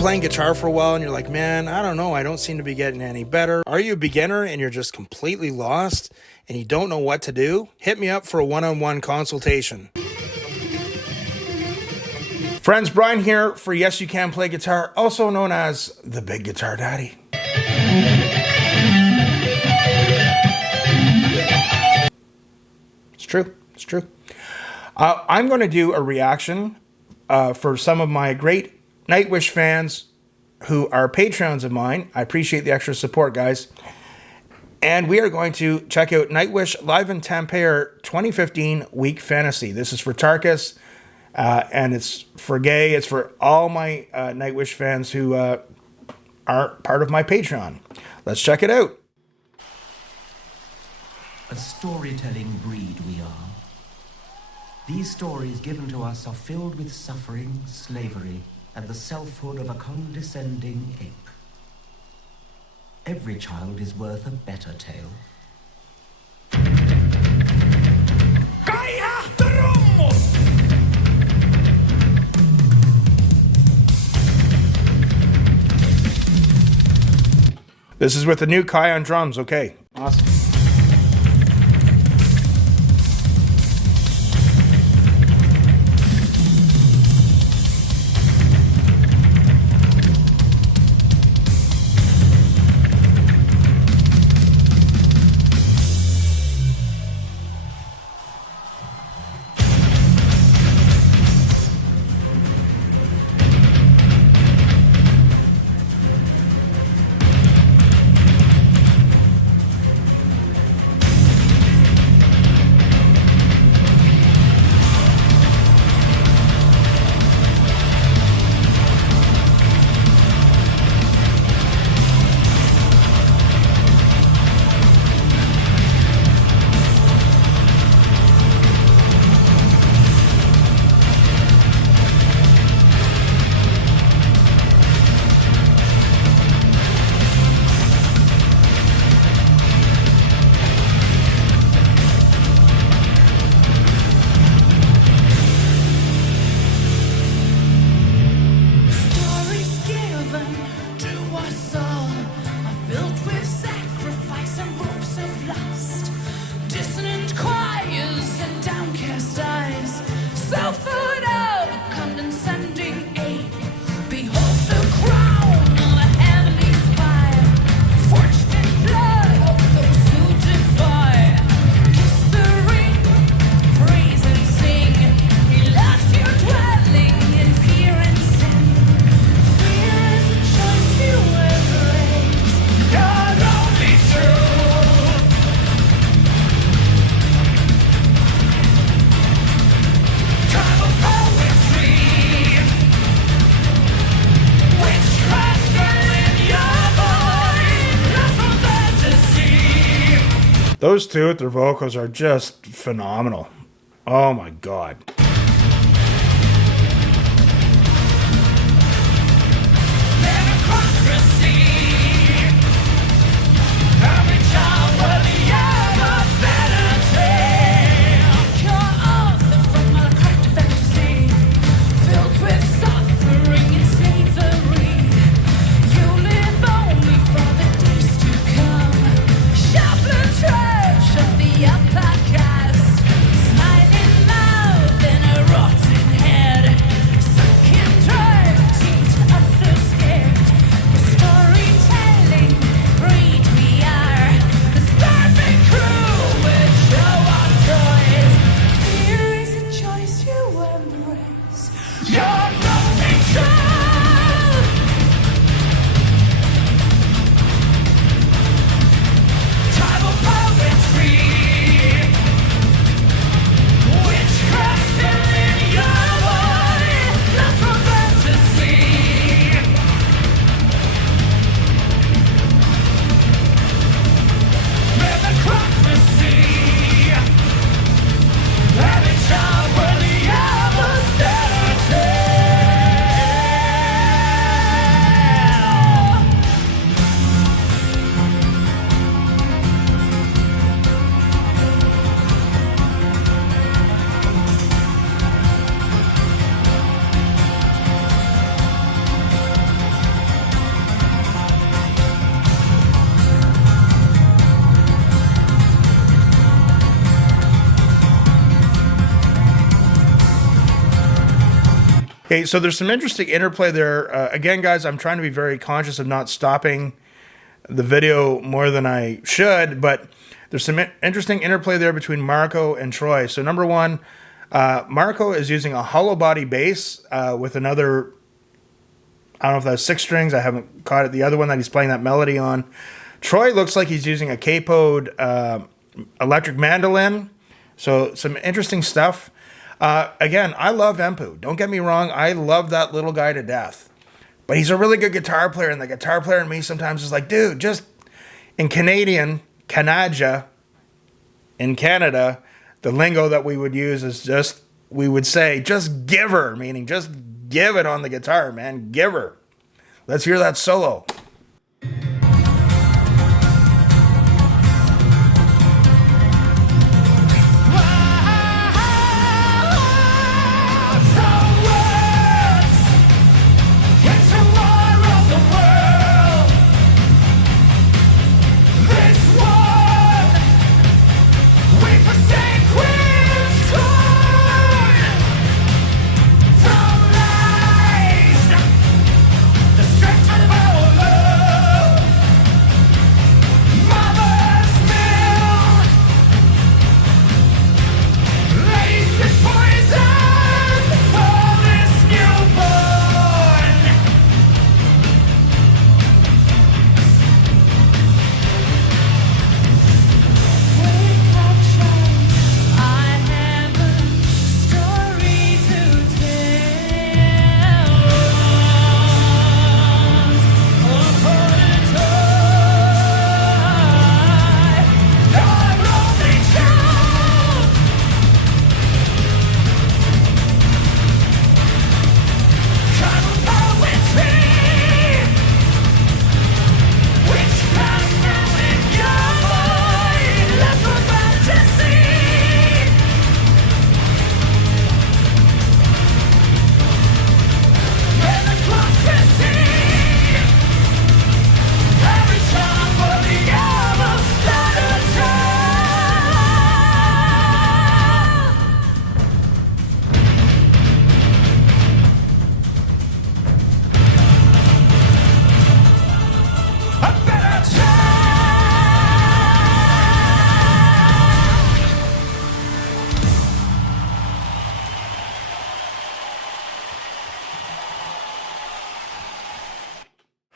playing guitar for a while and you're like, man, I don't know, I don't seem to be getting any better? Are you a beginner and you're just completely lost and you don't know what to do? Hit me up for a one-on-one consultation. Friends, Brian here for Yes You Can Play Guitar, also known as the Big Guitar Daddy. It's true. It's true. I'm going to do a reaction for some of my great Nightwish fans who are Patreons of mine. I appreciate the extra support, guys. And we are going to check out Nightwish Live in Tampere 2015 Week Fantasy. This is for Tarkus, and it's for Gay. It's for all my Nightwish fans who are part of my Patreon. Let's check it out. A storytelling breed we are. These stories given to us are filled with suffering, slavery, and the selfhood of a condescending ape. Every child is worth a better tale. This is with the new Kai on drums, okay. Awesome. Those two with their vocals are just phenomenal. Oh my God. Okay, so there's some interesting interplay there. Again, guys, I'm trying to be very conscious of not stopping the video more than I should, but there's some interesting interplay there between Marco and Troy. So number one, Marco is using a hollow body bass with another, I don't know if that's 6 strings, I haven't caught it, the other one that he's playing that melody on. Troy looks like he's using a capoed electric mandolin, so some interesting stuff. Again, I love Empu. Don't get me wrong, I love that little guy to death. But he's a really good guitar player, and the guitar player in me sometimes is like, dude, just in Canadian, Canadja, in Canada, the lingo that we would use is just, we would say, just give her, meaning just give it on the guitar, man, give her. Let's hear that solo.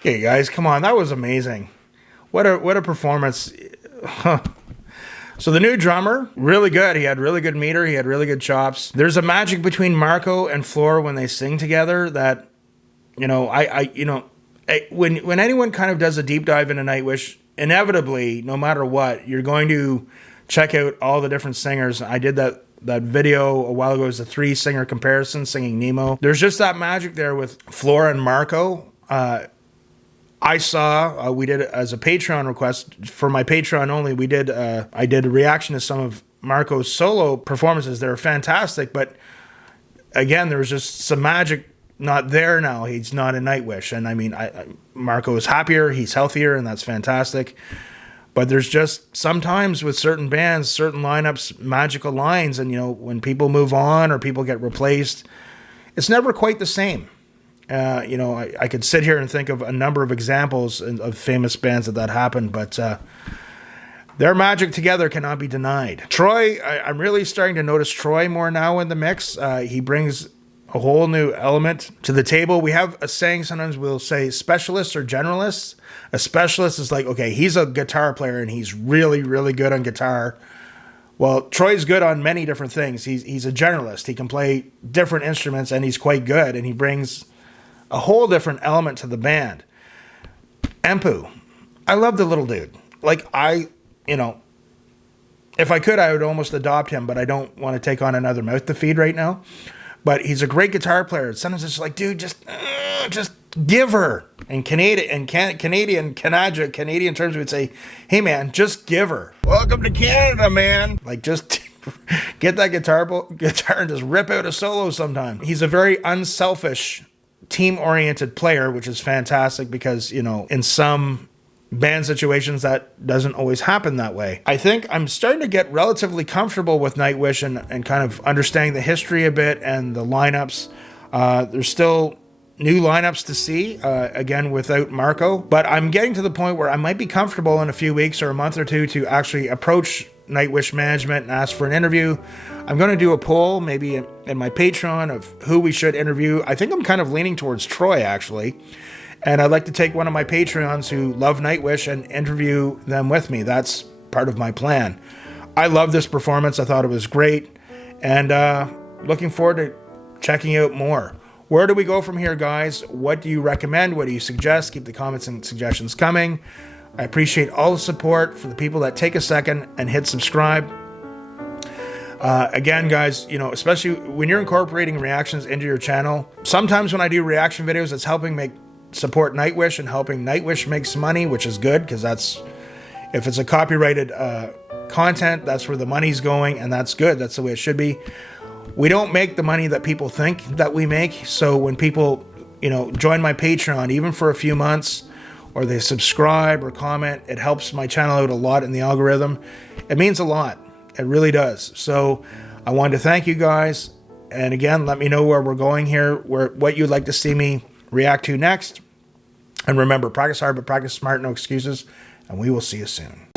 Okay, guys, come on. That was amazing. What a performance. So the new drummer, really good. He had really good meter. He had really good chops. There's a magic between Marco and Flor when they sing together that, when anyone kind of does a deep dive into Nightwish, inevitably, no matter what, you're going to check out all the different singers. I did that video a while ago. It was a 3-singer comparison singing Nemo. There's just that magic there with Flor and Marco. I saw, we did it as a Patreon request for my Patreon only. I did a reaction to some of Marco's solo performances. They're fantastic, but again, there was just some magic not there now. He's not in Nightwish. And I mean, Marco is happier, he's healthier, and that's fantastic. But there's just sometimes with certain bands, certain lineups, magical lines. And, when people move on or people get replaced, it's never quite the same. I could sit here and think of a number of examples of famous bands that happened, but their magic together cannot be denied. Troy, I'm really starting to notice Troy more now in the mix. He brings a whole new element to the table. We have a saying, sometimes we'll say specialists or generalists. A specialist is like, okay, he's a guitar player and he's really, really good on guitar. Well, Troy's good on many different things. He's a generalist. He can play different instruments and he's quite good, and he brings a whole different element to the band. Empu, I love the little dude. Like, if I could, I would almost adopt him, but I don't want to take on another mouth to feed right now. But he's a great guitar player. Sometimes it's like, dude, just give her. And Canadian terms would say, hey man, just give her. Welcome to Canada, man. Like, just get that guitar and just rip out a solo sometime. He's a very unselfish, team-oriented player, which is fantastic because, in some band situations that doesn't always happen that way. I think I'm starting to get relatively comfortable with Nightwish and kind of understanding the history a bit and the lineups. There's still new lineups to see, again, without Marco. But I'm getting to the point where I might be comfortable in a few weeks or a month or two to actually approach Nightwish management and ask for an interview. I'm going to do a poll, maybe in my Patreon, of who we should interview. I think I'm kind of leaning towards Troy, actually. And I'd like to take one of my Patreons who love Nightwish and interview them with me. That's part of my plan. I love this performance. I thought it was great. And looking forward to checking out more. Where do we go from here, guys? What do you recommend? What do you suggest? Keep the comments and suggestions coming. I appreciate all the support for the people that take a second and hit subscribe. Again, guys, you know, especially when you're incorporating reactions into your channel, sometimes when I do reaction videos, it's helping support Nightwish and helping Nightwish make some money, which is good, because if it's a copyrighted content, that's where the money's going, and that's good. That's the way it should be. We don't make the money that people think that we make. So when people, you know, join my Patreon, even for a few months, or they subscribe or comment, it helps my channel out a lot in the algorithm. It means a lot. It really does. So I wanted to thank you guys. And again, let me know where we're going here, what you'd like to see me react to next. And remember, practice hard, but practice smart, no excuses. And we will see you soon.